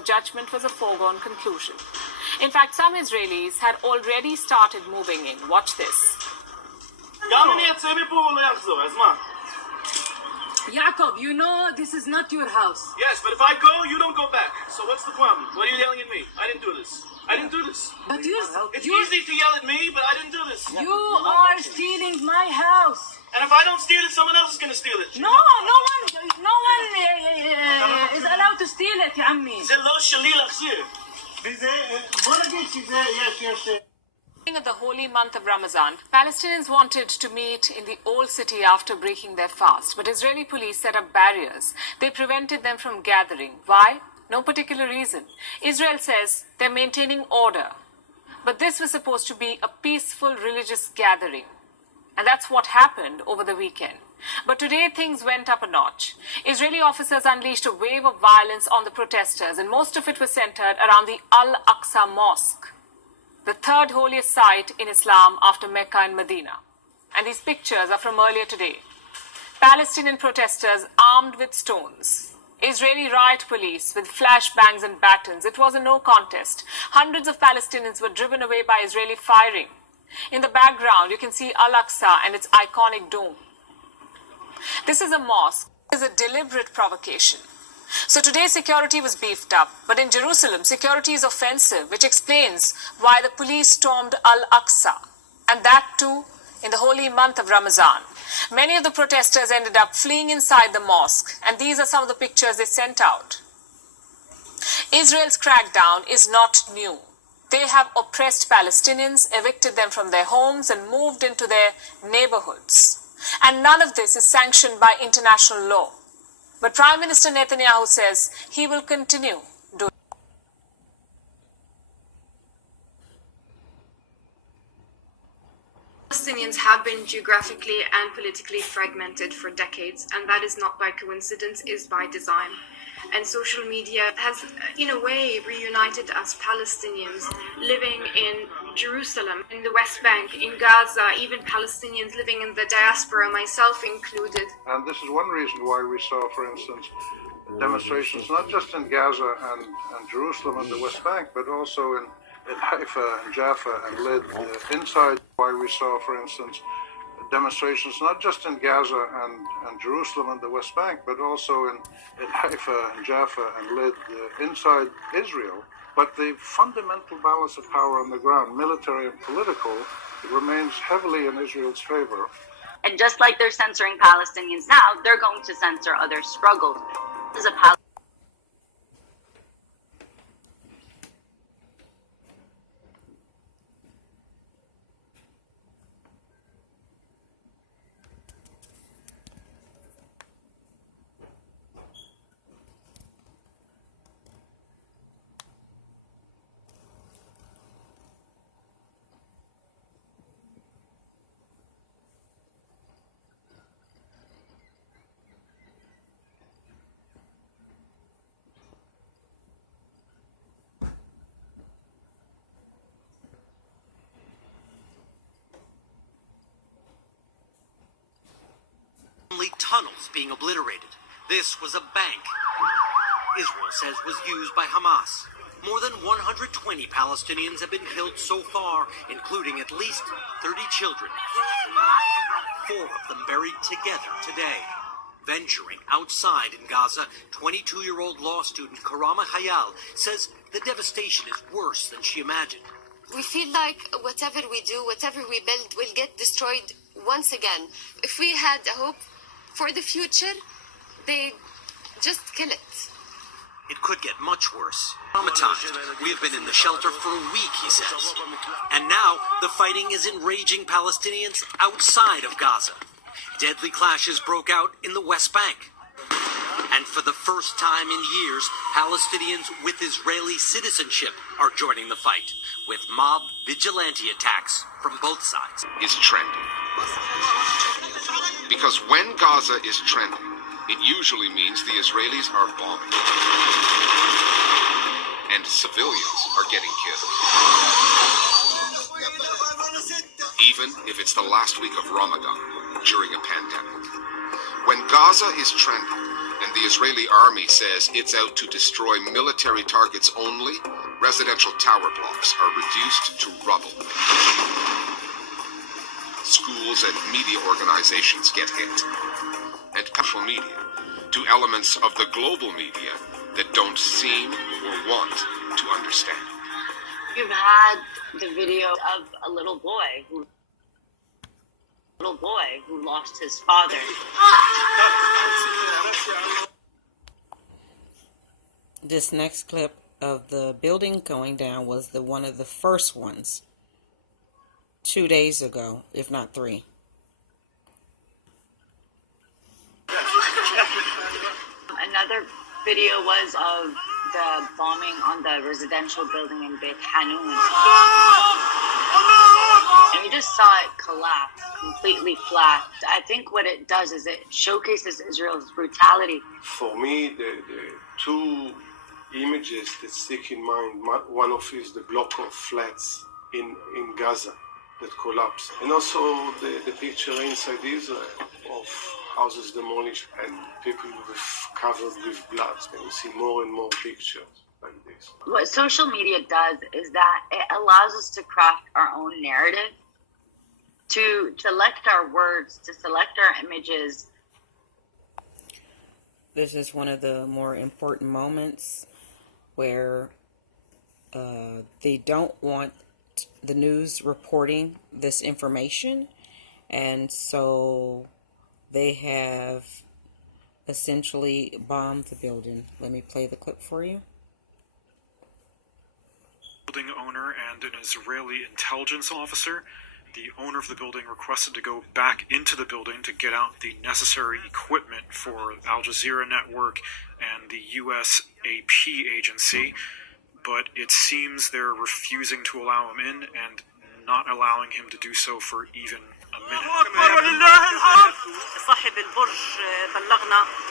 the judgment was a foregone conclusion. In fact, some Israelis had already started moving in. Watch this. Yaakov, you know this is not your house. Yes, but if I go, you don't go back. So what's the problem? What are you yelling at me? I didn't do this. I didn't do this. But It's easy to yell at me, but I didn't do this. you are stealing my house. And if I don't steal it, someone else is going to steal it. No one is allowed to steal it, يا عمي. זה לא שלי להחזיר. בוא נגיד שזה יש Of the holy month of Ramadan, Palestinians wanted to meet in the old city after breaking their fast, but Israeli police set up barriers. They prevented them from gathering. Why? No particular reason. Israel says they're maintaining order, but this was supposed to be a peaceful religious gathering. And that's what happened over the weekend. But today things went up a notch. Israeli officers unleashed a wave of violence on the protesters, and most of it was centered around the Al-Aqsa Mosque, the third holiest site in Islam after Mecca and Medina. And these pictures are from earlier today. Palestinian protesters armed with stones. Israeli riot police with flashbangs and batons. It was a no contest. Hundreds of Palestinians were driven away by Israeli firing. In the background, you can see Al-Aqsa and its iconic dome. This is a mosque. It is a deliberate provocation. So today security was beefed up, but in Jerusalem security is offensive, which explains why the police stormed Al-Aqsa, and that too in the holy month of Ramadan. Many of the protesters ended up fleeing inside the mosque, and these are some of the pictures they sent out. Israel's crackdown is not new. They have oppressed Palestinians, evicted them from their homes, and moved into their neighborhoods. And none of this is sanctioned by international law. But Prime Minister Netanyyahu says he will continue doing. Palestinians have been geographically and politically fragmented for decades, and that is not by coincidence, is by design. And social media has, in a way, reunited us Palestinians living in Jerusalem, in the West Bank, in Gaza, even Palestinians living in the diaspora, myself included. And this is one reason why we saw, for instance, demonstrations not just in Gaza and Jerusalem and the West Bank, but also in Haifa and Jaffa and Lid, inside. Why we saw, for instance, demonstrations not just in Gaza and Jerusalem and the West Bank, but also in Haifa and Jaffa and Lid, inside Israel. But the fundamental balance of power on the ground, military and political, remains heavily in Israel's favor. And just like they're censoring Palestinians now, they're going to censor other struggles. This is a tunnels being obliterated. This was a bank Israel says was used by Hamas. More than 120 Palestinians have been killed so far, including at least 30 children. 4 of them buried together today. Venturing outside in Gaza, 22-year-old law student Karama Hayal says the devastation is worse than she imagined. We feel like whatever we do, whatever we build will get destroyed once again. If we had a hope for the future, they just kill it. It could get much worse. Traumatized. We have been in the shelter for a week, he says. And now the fighting is enraging Palestinians outside of Gaza. Deadly clashes broke out in the West Bank. And for the first time in years, Palestinians with Israeli citizenship are joining the fight, with mob vigilante attacks from both sides. Is trending. Because when Gaza is trending, it usually means the Israelis are bombing. And civilians are getting killed. Even if it's the last week of Ramadan during a pandemic. When Gaza is trending, and the Israeli army says it's out to destroy military targets only, residential tower blocks are reduced to rubble. Schools and media organizations get hit. And social media, to elements of the global media that don't seem or want to understand. You've had the video of a little boy who lost his father. This next clip of the building going down was one of the first ones 2 days ago, if not 3. Another video was of the bombing on the residential building in Beit Hanun. And you just saw it collapse completely flat. I think what it does is it showcases Israel's brutality. For me, the two images that stick in mind, one of is the block of flats in Gaza that collapsed. And also the picture inside Israel of houses demolished and people covered with blood. And you see more and more pictures like this. What social media does is that it allows us to craft our own narrative, to select our words, to select our images. This is one of the more important moments where they don't want the news reporting this information, and so they have essentially bombed the building. Let me play the clip for you. Building owner and an Israeli intelligence officer. The owner of the building requested to go back into the building to get out the necessary equipment for Al Jazeera network and the US AP agency, but it seems they're refusing to allow him in and not allowing him to do so for even a minute.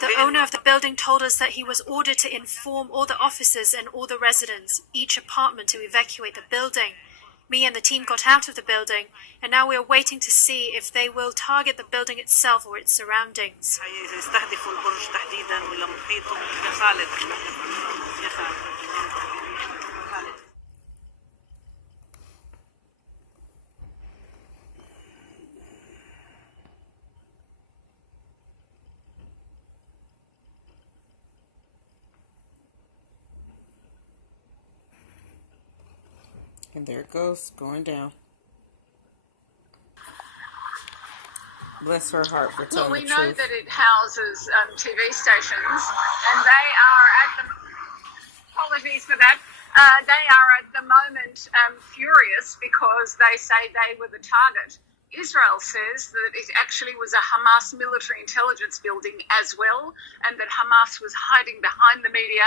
The owner of the building told us that he was ordered to inform all the officers and all the residents, each apartment, to evacuate the building. Me and the team got out of the building, and now we are waiting to see if they will target the building itself or its surroundings. And there it goes, going down. Bless her heart for telling the truth. Well, we know that it houses TV stations, and they are at the... Apologies for that. They are at the moment furious because they say they were the target. Israel says that it actually was a Hamas military intelligence building as well, and that Hamas was hiding behind the media,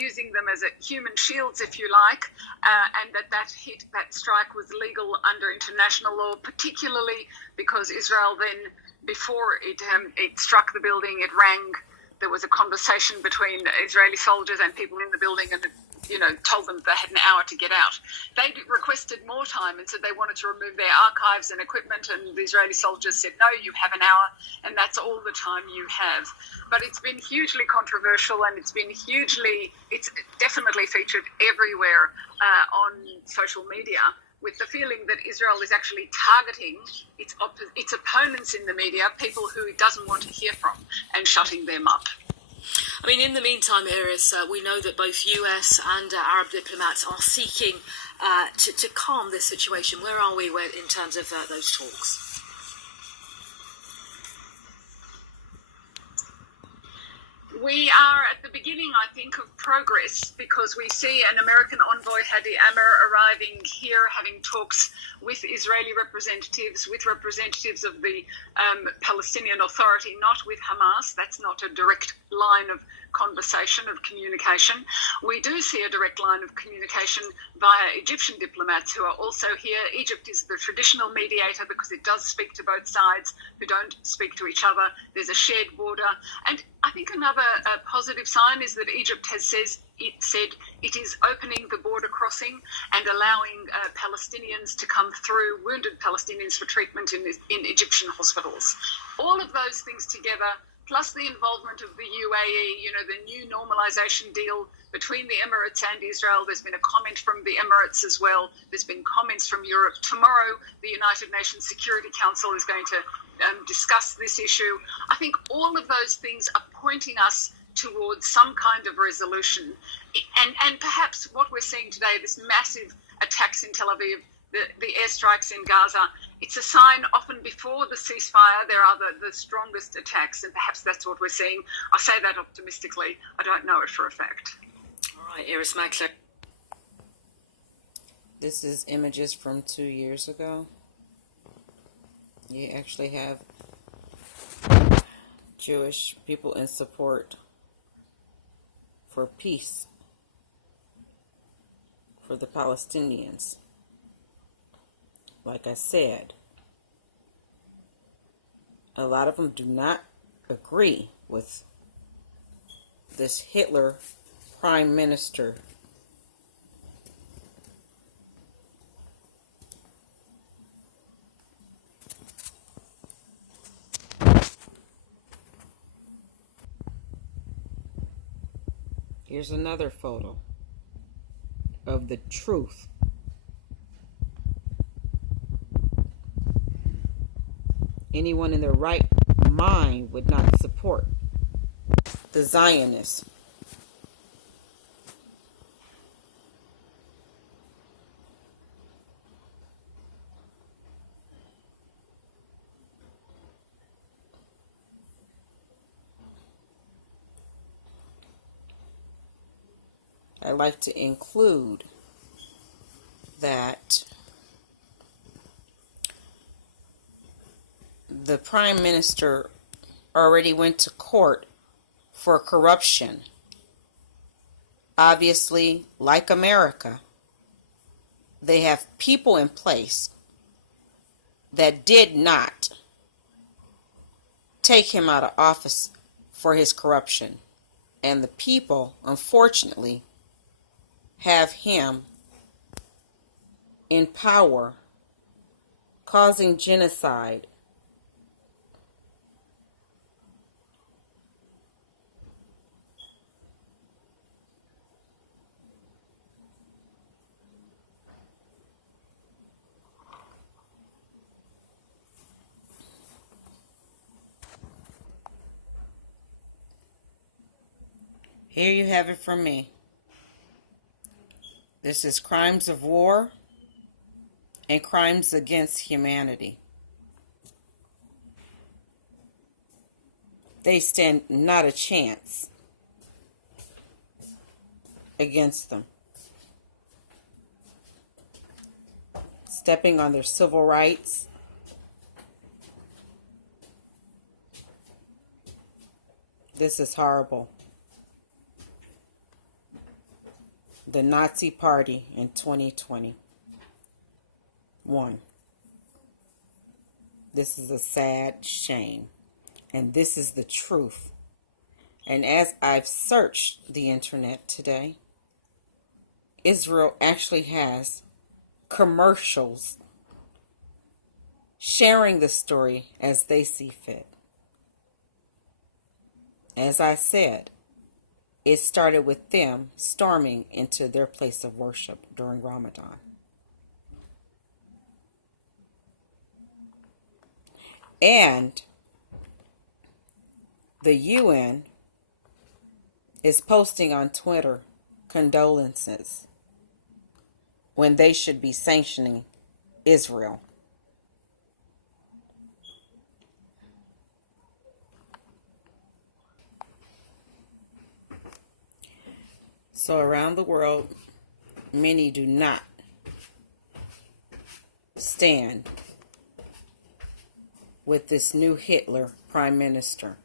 using them as human shields, if you like, and that strike was legal under international law, particularly because Israel then, before it struck the building, it rang. There was a conversation between Israeli soldiers and people in the building, and told them they had an hour to get out. They requested more time and said they wanted to remove their archives and equipment, and the Israeli soldiers said, no, you have an hour, and that's all the time you have. But it's been hugely controversial, and it's definitely featured everywhere on social media, with the feeling that Israel is actually targeting its opponents in the media, people who it doesn't want to hear from, and shutting them up. I mean, in the meantime, Iris, we know that both US and Arab diplomats are seeking to calm this situation. Where are we in terms of those talks? We are at the beginning, I think, of progress, because we see an American envoy, Hadi Amr, arriving here, having talks with Israeli representatives, with representatives of the Palestinian Authority, not with Hamas. That's not a direct line of conversation, of communication. We do see a direct line of communication via Egyptian diplomats who are also here. Egypt is the traditional mediator because it does speak to both sides who don't speak to each other. There's a shared border. And I think another positive sign is that Egypt has said it is opening the border crossing and allowing Palestinians to come through, wounded Palestinians, for treatment in Egyptian hospitals. All of those things together plus the involvement of the UAE, the new normalization deal between the Emirates and Israel. There's been a comment from the Emirates as well. There's been comments from Europe. Tomorrow, the United Nations Security Council is going to discuss this issue. I think all of those things are pointing us towards some kind of resolution. And perhaps what we're seeing today, this massive attacks in Tel Aviv, the airstrikes in Gaza, it's a sign often before the ceasefire there are the strongest attacks, and perhaps that's what we're seeing. I say that optimistically. I don't know it for a fact. All right, Iris Mackler. This is images from 2 years ago. You actually have Jewish people in support for peace for the Palestinians. Like I said, a lot of them do not agree with this Hitler prime minister. Here's another photo of the truth. Anyone in their right mind would not support the Zionists. I like to include that the Prime Minister already went to court for corruption. Obviously, like America, they have people in place that did not take him out of office for his corruption. And the people, unfortunately, have him in power, causing genocide. Here you have it from me. This is crimes of war and crimes against humanity. They stand not a chance against them. Stepping on their civil rights. This is horrible. The Nazi Party in 2021. This is a sad shame. And this is the truth. And as I've searched the internet today, Israel actually has commercials sharing the story as they see fit. As I said, it started with them storming into their place of worship during Ramadan. And the UN is posting on Twitter condolences when they should be sanctioning Israel. So around the world, many do not stand with this new Hitler prime minister.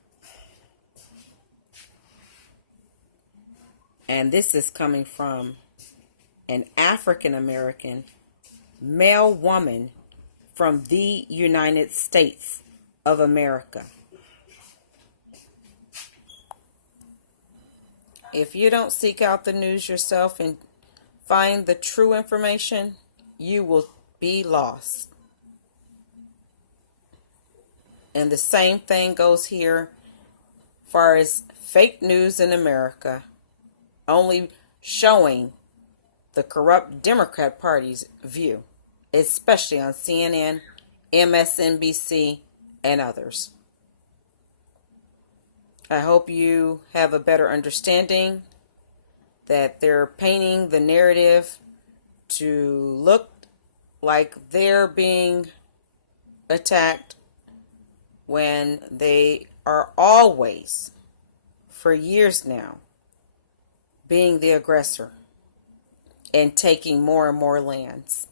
And this is coming from an African American male woman from the United States of America. If you don't seek out the news yourself and find the true information, you will be lost. And the same thing goes here far as fake news in America, only showing the corrupt Democrat Party's view, especially on CNN, MSNBC, and others. I hope you have a better understanding that they're painting the narrative to look like they're being attacked when they are always, for years now, being the aggressor and taking more and more lands.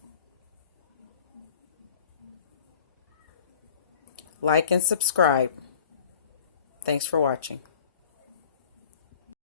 Like and subscribe. Thanks for watching.